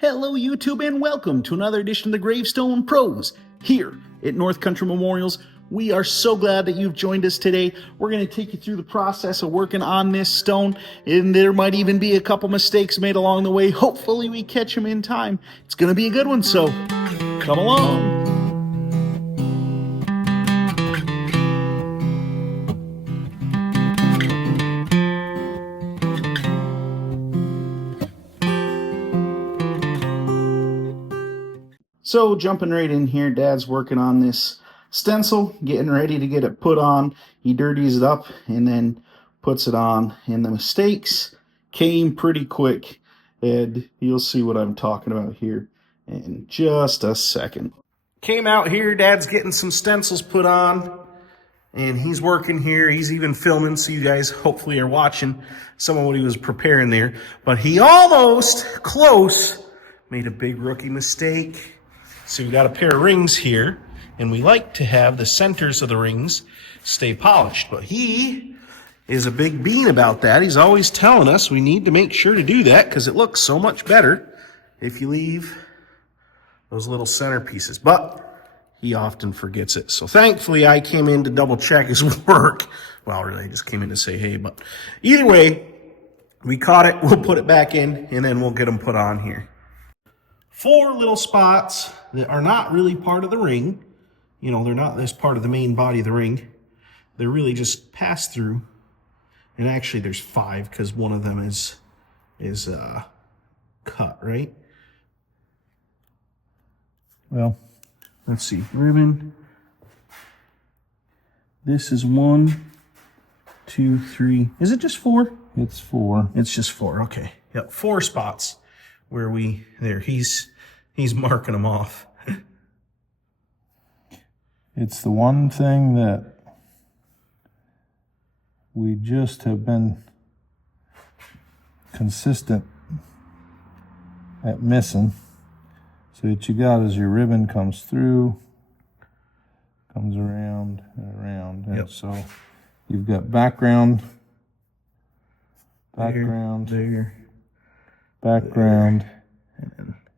Hello YouTube and welcome to another edition of the Gravestone Pros here at North Country Memorials. We are so glad that you've joined us today. We're going to take you through the process of working on this stone, and there might even be a couple mistakes made along the way. Hopefully we catch them in time. It's going to be a good one, so come along. So jumping right in here, Dad's working on this stencil, getting ready to get it put on. He dirties it up and then puts it on, and the mistakes came pretty quick, and you'll see what I'm talking about here in just a second. Came out here, Dad's getting some stencils put on, and he's working here. He's even filming, so you guys hopefully are watching some of what he was preparing there. But he almost close made a big rookie mistake. So we've got a pair of rings here, and we like to have the centers of the rings stay polished. But he is a big bean about that. He's always telling us we need to make sure to do that because it looks so much better if you leave those little center pieces. But he often forgets it. So thankfully I came in to double check his work. Well, really, I just came in to say hey. But either way, we caught it. We'll put it back in, and then we'll get them put on here. 4 little spots that are not really part of the ring. You know, they're not this part of the main body of the ring. They're really just pass through. And actually there's 5 because one of them is cut, right? Well, let's see. Ribbon. This is 1, 2, 3. Is it just 4? It's 4. It's just 4. Okay. Yep, 4 spots. Where he's marking them off. It's the one thing that we just have been consistent at missing. So what you got is your ribbon comes through, comes around and around. And yep. So you've got background, there. Background,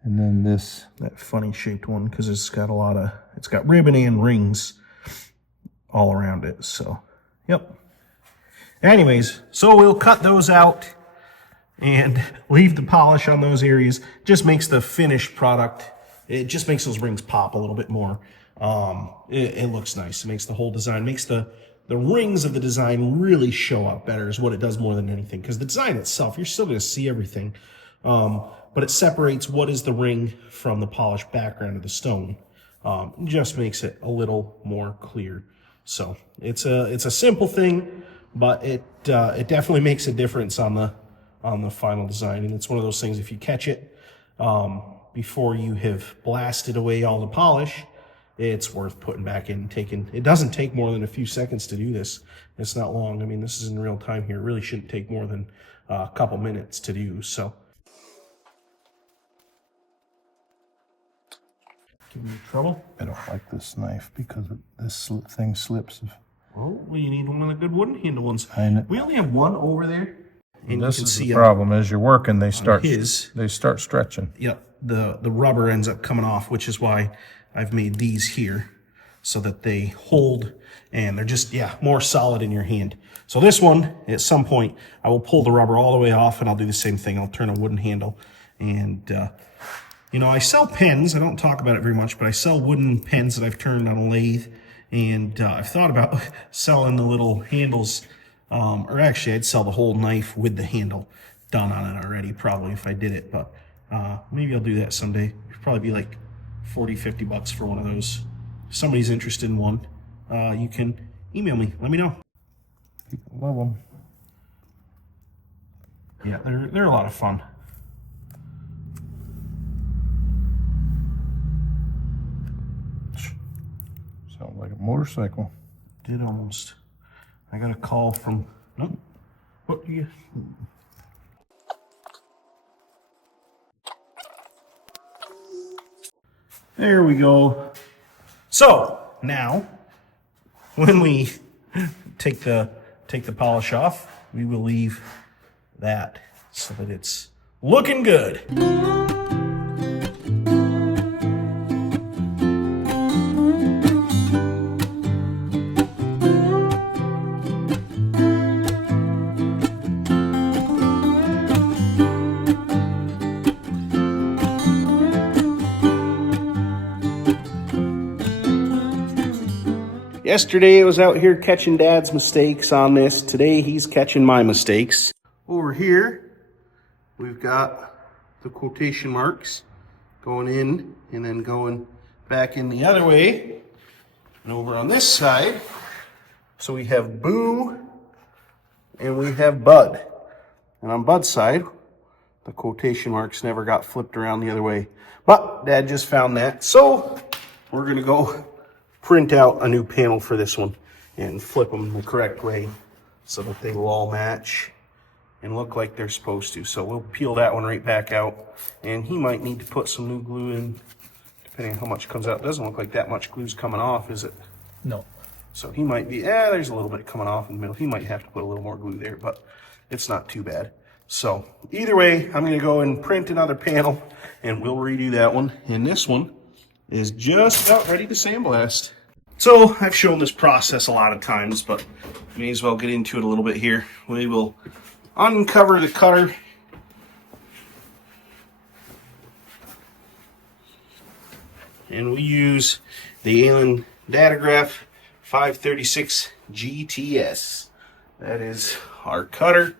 and then that funny shaped one because it's got ribbon and rings all around it. So yep. Anyways, so we'll cut those out and leave the polish on those areas. Just makes the finished product, it just makes those rings pop a little bit more. It looks nice. It makes the whole design, makes the rings of the design really show up better is what it does more than anything. Because the design itself, you're still going to see everything. But it separates what is the ring from the polished background of the stone. Just makes it a little more clear. So it's a simple thing, but it definitely makes a difference on the final design. And it's one of those things, if you catch it before you have blasted away all the polish, it's worth putting back in and taking. It doesn't take more than a few seconds to do this. It's not long. I mean, this is in real time here. It really shouldn't take more than a couple minutes to do. So. Give me trouble. I don't like this knife because this thing slips. Oh, well, you need one of the good wooden handle ones. We only have one over there. And this is the problem. As you're working, they start stretching. Yep, the rubber ends up coming off, which is why I've made these here so that they hold and they're just, more solid in your hand. So this one, at some point, I will pull the rubber all the way off and I'll do the same thing. I'll turn a wooden handle and... you know, I sell pens. I don't talk about it very much, but I sell wooden pens that I've turned on a lathe. And I've thought about selling the little handles, or actually I'd sell the whole knife with the handle done on it already, probably, if I did it. But maybe I'll do that someday. It'd probably be like 40, 50 bucks for one of those. If somebody's interested in one, you can email me. Let me know. People love them. Yeah, they're a lot of fun. Sounds like a motorcycle. Did almost. I got a call from... Nope. What do you... There we go. So, now, when we take the polish off, we will leave that so that it's looking good. Yesterday I was out here catching Dad's mistakes on this. Today he's catching my mistakes. Over here, we've got the quotation marks going in and then going back in the other way. And over on this side, so we have Boo and we have Bud. And on Bud's side, the quotation marks never got flipped around the other way. But Dad just found that. So we're gonna go print out a new panel for this one and flip them the correct way so that they will all match and look like they're supposed to. So we'll peel that one right back out, and he might need to put some new glue in depending on how much comes out. It doesn't look like that much glue's coming off, is it? No. So he might be, there's a little bit coming off in the middle. He might have to put a little more glue there, but it's not too bad. So either way, I'm gonna go and print another panel and we'll redo that one. And this one is just about ready to sandblast. So I've shown this process a lot of times, but may as well get into it a little bit here. We will uncover the cutter. And we use the Allen Datagraph 536 GTS. That is our cutter.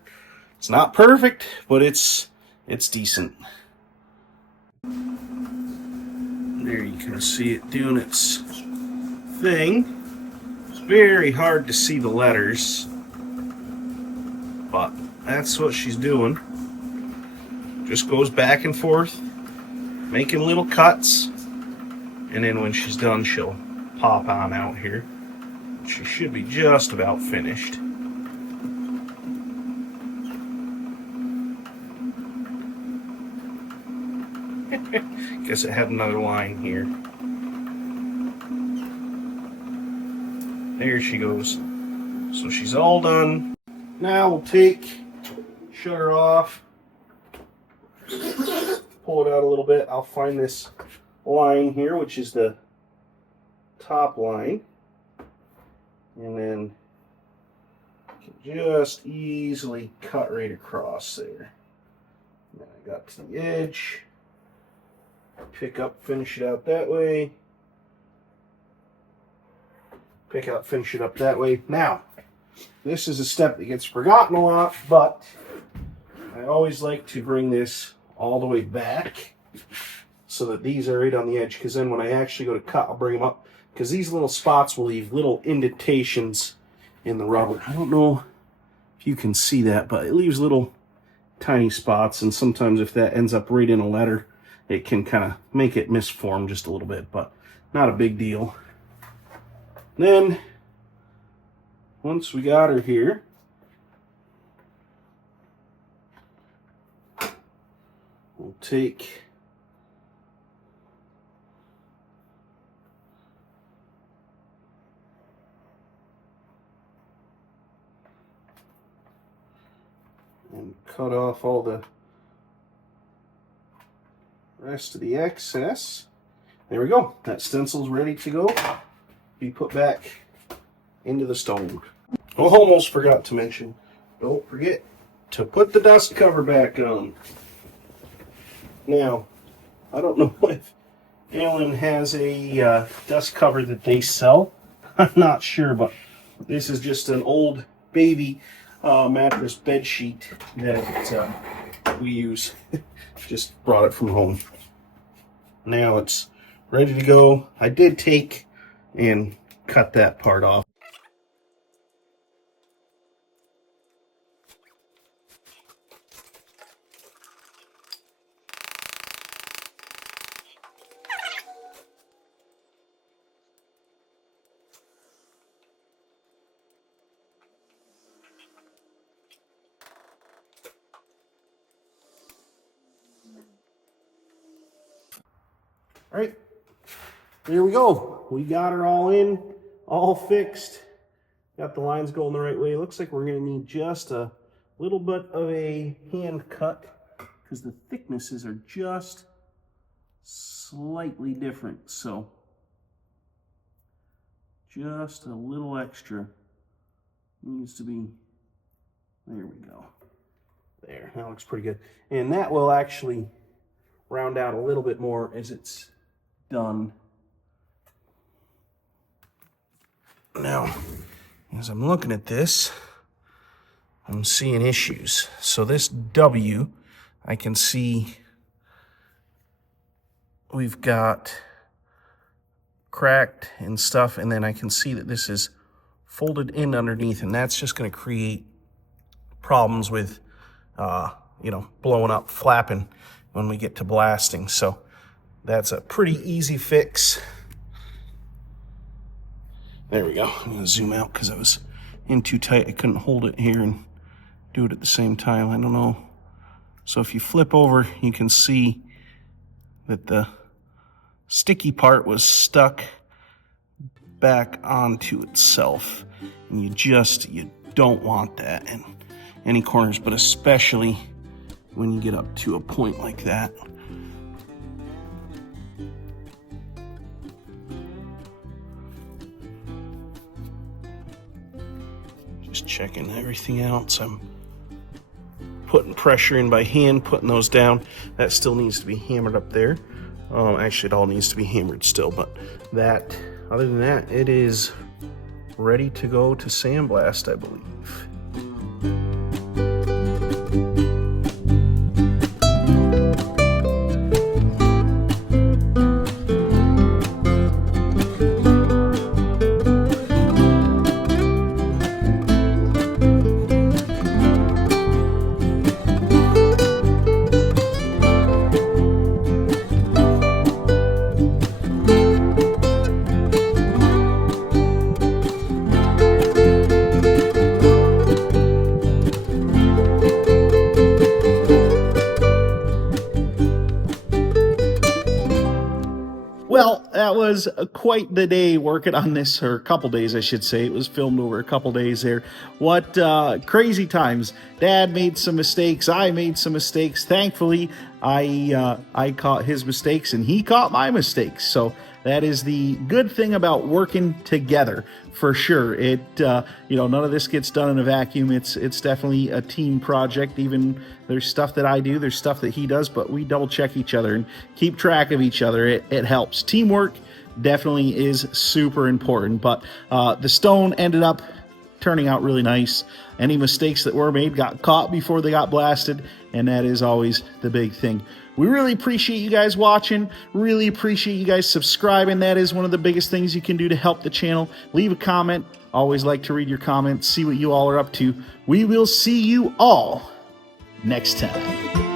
It's not perfect, but it's decent. There you can see it doing its thing. It's very hard to see the letters, but that's what she's doing. Just goes back and forth, making little cuts, and then when she's done, she'll pop on out here. She should be just about finished. Guess it had another line here. There she goes. So she's all done. Now we'll shut her off, pull it out a little bit. I'll find this line here, which is the top line, and then just easily cut right across there. Then I got to the edge. Pick up, finish it out that way. Pick up, finish it up that way. Now, this is a step that gets forgotten a lot, but I always like to bring this all the way back so that these are right on the edge, because then when I actually go to cut, I'll bring them up, because these little spots will leave little indentations in the rubber. I don't know if you can see that, but it leaves little tiny spots, and sometimes if that ends up right in a letter, it can kind of make it misform just a little bit, but not a big deal. Then, once we got her here, we'll take and cut off all the rest of the excess. There we go. That stencil's ready to go. Be put back into the stove. Oh, almost forgot to mention, don't forget to put the dust cover back on. Now, I don't know if Allen has a dust cover that they sell. I'm not sure, but this is just an old baby mattress bed sheet that we use. Just brought it from home. Now it's ready to go. I did take and cut that part off. All right, there we go. We got her all in, all fixed. Got the lines going the right way. Looks like we're gonna need just a little bit of a hand cut because the thicknesses are just slightly different. So just a little extra needs to be, there we go. There, that looks pretty good. And that will actually round out a little bit more as it's done. Now, as I'm looking at this, I'm seeing issues. So this W, I can see we've got cracked and stuff, and then I can see that this is folded in underneath, and that's just going to create problems with, blowing up, flapping when we get to blasting. So that's a pretty easy fix. There we go. I'm going to zoom out because I was in too tight. I couldn't hold it here and do it at the same time. I don't know. So if you flip over, you can see that the sticky part was stuck back onto itself, and you don't want that in any corners, but especially when you get up to a point like that. Just checking everything else. I'm putting pressure in by hand, putting those down. That still needs to be hammered up there. Actually, it all needs to be hammered still, but that, other than that, it is ready to go to sandblast, I believe. Well, that was quite the day working on this, or a couple days, I should say. It was filmed over a couple days there. What crazy times. Dad made some mistakes. I made some mistakes. Thankfully, I caught his mistakes and he caught my mistakes. So that is the good thing about working together, for sure. None of this gets done in a vacuum. It's definitely a team project. Even there's stuff that I do, there's stuff that he does, but we double check each other and keep track of each other. It helps. Teamwork definitely is super important. But the stone ended up turning out really nice. Any mistakes that were made got caught before they got blasted, and that is always the big thing. We really appreciate you guys watching. Really appreciate you guys subscribing. That is one of the biggest things you can do to help the channel. Leave a comment. Always like to read your comments, see what you all are up to. We will see you all next time.